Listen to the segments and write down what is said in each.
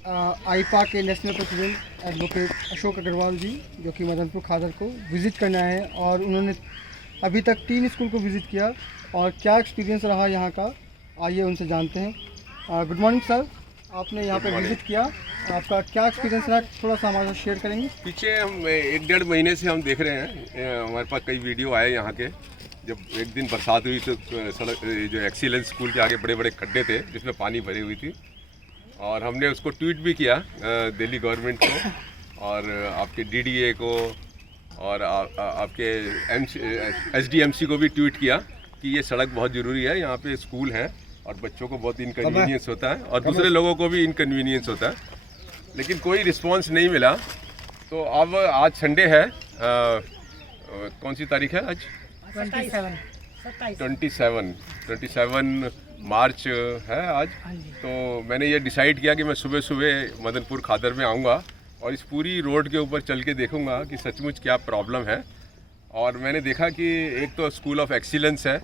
आईपा के national president advocate Ashok Agrawal ji, जो कि मदनपुर खादर को विज़िट करने आए हैं और उन्होंने अभी तक 3 स्कूल को विज़िट किया और क्या एक्सपीरियंस रहा यहाँ का, आइए उनसे जानते हैं। गुड मॉर्निंग सर, आपने यहाँ पे विज़िट किया, आपका क्या एक्सपीरियंस रहा, थोड़ा सा हमारे साथ शेयर करेंगे? पीछे हम 1-1.5 महीने से हम देख रहे हैं, हमारे पास कई वीडियो आए यहाँ के। जब एक दिन बरसात हुई तो सड़क जो एक्सीलेंस स्कूल के आगे बड़े बड़े खड्डे थे जिसमें पानी भरी हुई थी, और हमने उसको ट्वीट भी किया दिल्ली गवर्नमेंट को और आपके डीडीए को और आपके एसडीएमसी को भी ट्वीट किया कि ये सड़क बहुत ज़रूरी है, यहाँ पे स्कूल है और बच्चों को बहुत इनकन्वीनियंस होता है और दूसरे लोगों को भी इनकन्वीनियंस होता है, लेकिन कोई रिस्पांस नहीं मिला। तो अब आज संडे है, कौन सी तारीख है आज? 27 मार्च है आज। तो मैंने ये डिसाइड किया कि मैं सुबह सुबह मदनपुर खादर में आऊँगा और इस पूरी रोड के ऊपर चल के देखूँगा कि सचमुच क्या प्रॉब्लम है। और मैंने देखा कि एक तो स्कूल ऑफ एक्सीलेंस है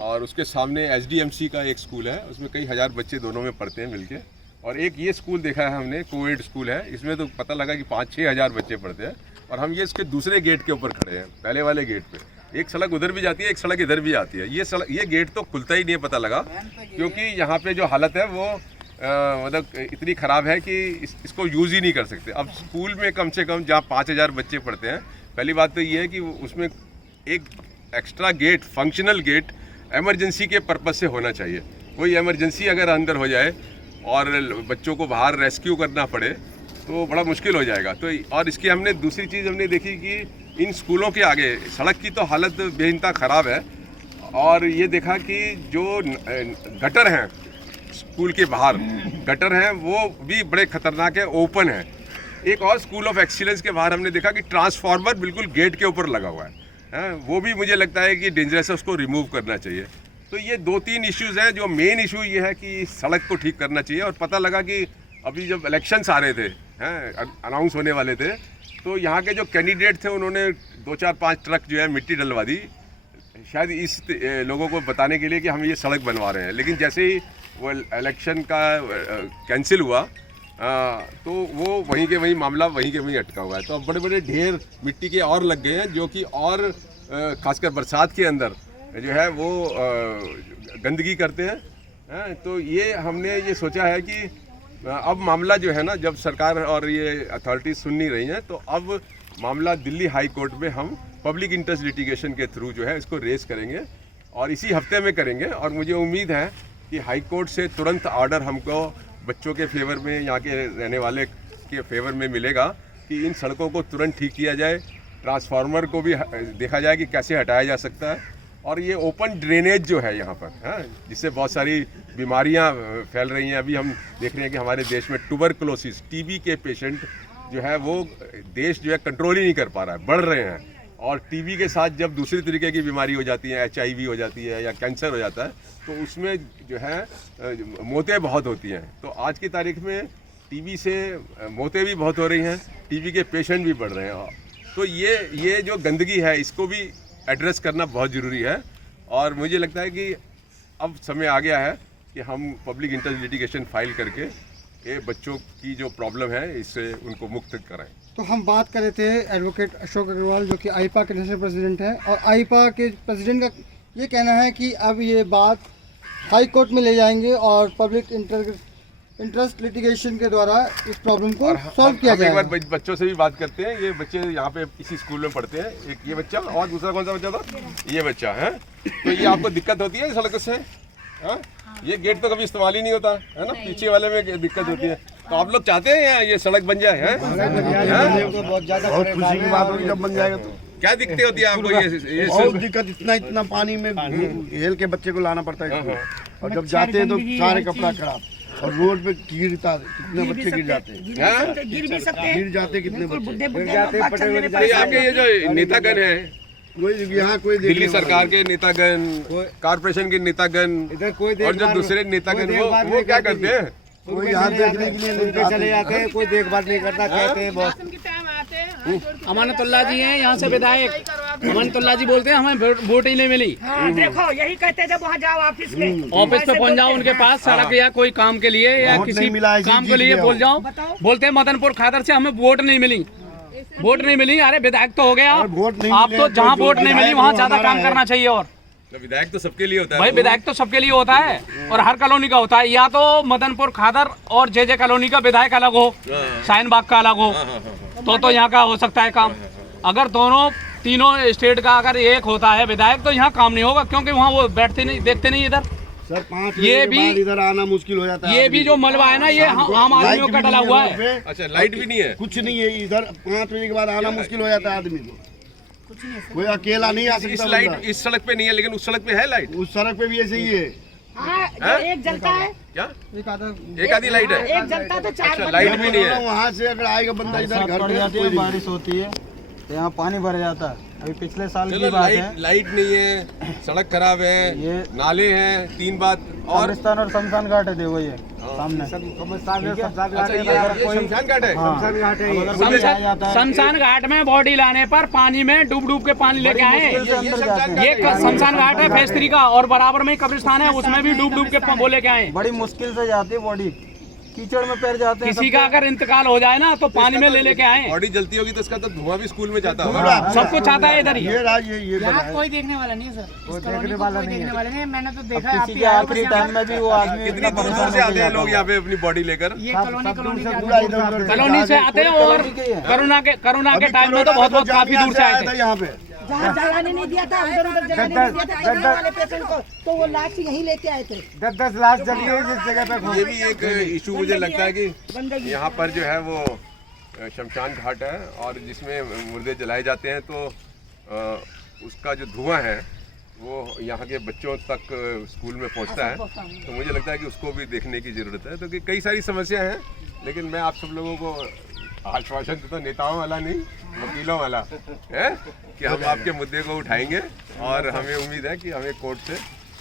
और उसके सामने एसडीएमसी का एक स्कूल है, उसमें कई हज़ार बच्चे दोनों में पढ़ते हैं मिलके। और एक ये स्कूल देखा है हमने, कोविड स्कूल है, इसमें तो पता लगा कि 5-6 हज़ार बच्चे पढ़ते हैं। और हम ये इसके दूसरे गेट के ऊपर खड़े हैं, पहले वाले गेट पे। एक सड़क उधर भी जाती है, एक सड़क इधर भी आती है। ये गेट तो खुलता ही नहीं है, पता लगा, क्योंकि यहाँ पे जो हालत है वो मतलब इतनी ख़राब है कि इसको यूज़ ही नहीं कर सकते। अब स्कूल में कम से कम जहाँ 5,000 बच्चे पढ़ते हैं, पहली बात तो ये है कि उसमें एक extra gate, functional gate emergency के पर्पज़ से होना चाहिए। कोई एमरजेंसी अगर अंदर हो जाए और बच्चों को बाहर रेस्क्यू करना पड़े तो बड़ा मुश्किल हो जाएगा। तो और इसकी हमने दूसरी चीज़ हमने देखी कि इन स्कूलों के आगे सड़क की तो हालत बेइंतहा ख़राब है, और ये देखा कि जो गटर हैं स्कूल के बाहर, गटर हैं वो भी बड़े ख़तरनाक है, ओपन है। एक और स्कूल ऑफ एक्सीलेंस के बाहर हमने देखा कि ट्रांसफार्मर बिल्कुल गेट के ऊपर लगा हुआ है, वो भी मुझे लगता है कि डेंजरस है, उसको रिमूव करना चाहिए। तो ये 2-3 इश्यूज़ हैं। जो मेन इशू ये है कि सड़क को ठीक करना चाहिए। और पता लगा कि अभी जब इलेक्शंस आ रहे थे, अनाउंस होने वाले थे, तो यहाँ के जो कैंडिडेट थे उन्होंने 2-4-5 ट्रक जो है मिट्टी डलवा दी, शायद इस लोगों को बताने के लिए कि हम ये सड़क बनवा रहे हैं। लेकिन जैसे ही वो इलेक्शन का कैंसिल हुआ तो वो वहीं के वहीं मामला वहीं के वहीं अटका हुआ है। तो अब बड़े बड़े ढेर मिट्टी के और लग गए हैं, जो कि और खासकर बरसात के अंदर जो है वो गंदगी करते हैं। तो ये हमने ये सोचा है कि अब मामला जो है ना, जब सरकार और ये अथॉरिटीज सुन नहीं रही हैं, तो अब मामला दिल्ली हाई कोर्ट में हम पब्लिक इंटरेस्ट लिटिगेशन के थ्रू जो है इसको रेस करेंगे और इसी हफ्ते में करेंगे। और मुझे उम्मीद है कि हाई कोर्ट से तुरंत ऑर्डर हमको बच्चों के फेवर में, यहाँ के रहने वाले के फेवर में मिलेगा कि इन सड़कों को तुरंत ठीक किया जाए, ट्रांसफार्मर को भी देखा जाए कि कैसे हटाया जा सकता है। और ये ओपन ड्रेनेज जो है यहाँ पर, जिससे बहुत सारी बीमारियाँ फैल रही हैं। अभी हम देख रहे हैं कि हमारे देश में ट्यूबरकुलोसिस, टीबी के पेशेंट जो है वो देश जो है कंट्रोल ही नहीं कर पा रहा है, बढ़ रहे हैं। और टीबी के साथ जब दूसरी तरीके की बीमारी हो जाती है, HIV हो जाती है या कैंसर हो जाता है, तो उसमें जो है मौतें बहुत होती हैं। तो आज की तारीख में टीबी से मौतें भी बहुत हो रही हैं, टीबी के पेशेंट भी बढ़ रहे हैं। तो ये जो गंदगी है इसको भी एड्रेस करना बहुत ज़रूरी है। और मुझे लगता है कि अब समय आ गया है कि हम पब्लिक इंटरेस्ट लिटिगेशन फाइल करके ये बच्चों की जो प्रॉब्लम है इससे उनको मुक्त कराएं। तो हम बात कर रहे थे एडवोकेट अशोक अग्रवाल, जो कि आईपा के नेशनल प्रेसिडेंट हैं, और आईपा के प्रेसिडेंट का ये कहना है कि अब ये बात हाई कोर्ट में ले जाएंगे और पब्लिक इंटरेस्ट लिटिगेशन के द्वारा इस प्रॉब्लम को सॉल्व किया जाएगा। एक बार बच्चों से भी बात करते हैं। ये बच्चे यहाँ पे इसी स्कूल में पढ़ते हैं, एक ये बच्चा और दूसरा कौन सा बच्चा था, ये बच्चा है। तो ये आपको दिक्कत होती है सड़क से? ये गेट तो कभी इस्तेमाल ही नहीं होता है ना, पीछे वाले में दिक्कत होती है। तो आप लोग चाहते हैं ये सड़क बन जाए? बहुत खुशी की बात होगी जब बन जाएगा। तो क्या दिक्कत होती है आपको? ये बहुत दिक्कत, इतना पानी में हेल के बच्चे को लाना पड़ता है, और जब जाते हैं तो सारे कपड़ा खराब, और रोड पे गिरता, कितने बच्चे गिर जाते हैं, गिर जाते कितने बच्चे। आपके ये जो नेतागण है, यहाँ कोई दिल्ली सरकार के नेतागण, कारपोरेशन के नेतागण और जो दूसरे नेतागण, वो क्या करते हैं? कोई यहाँ देखने के लिए चले जाते हैं, कोई देखभाल नहीं करता, कहते हैं बहुत। अमानतुल्लाह जी हैं यहाँ से विधायक, अमनतुल्ला जी बोलते हैं हमें वोट ही नहीं मिली। हाँ, देखो यही कहते हैं जब वहाँ जाओ ऑफिस में, ऑफिस पे पहुंच जाओ उनके पास सड़क या कोई काम के लिए या वोट किसी नहीं मिला, ऐसी काम के जीत लिए गया बोल वो। जाओ, बताओ। बोलते हैं मदनपुर खादर से हमें वोट नहीं मिली, वोट नहीं मिली। अरे विधायक तो हो गया अरे वोट नहीं आप मिले तो तो जहाँ जो वोट नहीं मिली विधायक वहाँ वो ज्यादा हमारा काम है। करना चाहिए। और विधायक तो सबके लिए होता है भाई विधायक तो सबके लिए होता है और हर कॉलोनी का होता है। या तो मदनपुर खादर और जे कॉलोनी का विधायक अलग हो, शाहीन बाग का अलग हो, तो यहाँ का हो सकता है काम। अगर दोनों तीनों स्टेट का अगर एक होता है विधायक तो यहाँ काम नहीं होगा, क्योंकि वहाँ वो बैठते नहीं, देखते नहीं इधर। सर 5 ये बजे के भी- बाद इधर आना मुश्किल हो जाता है। ये भी जो मलबा है ना ये आम आदमियों का डला हुआ है। अच्छा, लाइट भी नहीं है। कुछ नहीं है इधर, 5 बजे के बाद आना मुश्किल हो जाता है आदमी को। कोई अकेला नहीं आ इस सकता लाइट बंदा। इस सड़क पे नहीं है, लेकिन उस सड़क पे है लाइट। उस सड़क पे भी ऐसे ही है। हाँ, जो एक जलता है, क्या एक आधा एक आधी लाइट है? एक जलता तो 4 अच्छा, बजे। लाइट भी नहीं है। वहाँ से अगर आएगा बंदा इधर घर पड़ पे जाती कोई है, नहीं। बारिश होती है तो यहाँ पानी भर जाता है। अभी पिछले साल की चलो, बात लाइट है, लाइट नहीं है, सड़क खराब है, ये नाले हैं, 3 बात और कब्रिस्तान और शमशान घाट है, देखो ये सामने। अच्छा, ये कोई- शमशान घाट है। हाँ, शमशान घाट है ये। अगर कोई आ जाता है शमशान घाट में बॉडी लाने पर पानी में डूब डूब के पानी लेके आए। मुश्किल से अंदर जाते हैं। ये शमशान घाट है फेज 3 का और बराबर में ही कब्रिस्तान है, उसमें भी डूब डूब के वो लेके आए। बड़ी मुश्किल से जाती है बॉडी, कीचड़ में पैर जाते हैं। किसी का अगर इंतकाल हो जाए ना तो पानी में ले लेके आए। बॉडी जलती होगी तो इसका तो धुआं भी स्कूल में जाता होगा। सब कुछ आता है इधर ही। ये राज ये बना यहाँ है। कोई देखने वाला नहीं है सर, इस कॉलोनी को कोई देखने वाला नहीं है। मैंने तो देखा है, आप किसी ही के आए हो आखिरी बस यहाँ टाइम में भी वो आदमी कितनी इतना दूर परेशान दूर से आते हैं होके लोग जाता यहाँ पे अपनी बॉडी लेकर। ये कॉलोनी कॉलोनी से पूरा इधर उधर कॉलोनी से आते हैं और कोरोना के टाइम में तो बहुत काफी दूर से आए थे। यहाँ पे जहाँ जलाने नहीं दिया था, उधर उधर जलाने नहीं दिया था इधर वाले पेशेंट को, तो वो लाश यहीं लेके आए थे। 10-10 लाख जली है जिस जगह पे। ये भी एक इशू मुझे लगता है कि गंदगी। यहाँ पर जो है वो शमशान घाट है और जिसमें मुर्दे जलाए जाते हैं, तो उसका जो धुआं है वो यहाँ के बच्चों तक स्कूल में पहुँचता है। तो मुझे लगता है कि उसको भी देखने की ज़रूरत है। तो कि कई सारी समस्या हैं, लेकिन मैं आप सब लोगों को आश्वासन देता हूँ, नेताओं वाला नहीं, वकीलों वाला है, कि हम आपके मुद्दे को उठाएंगे और हमें उम्मीद है कि हमें कोर्ट से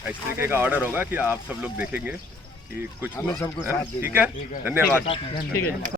इस तरीके का ऑर्डर होगा कि आप सब लोग देखेंगे कि कुछ हमें सबको साथ देना। ठीक है। धन्यवाद। ठीक है।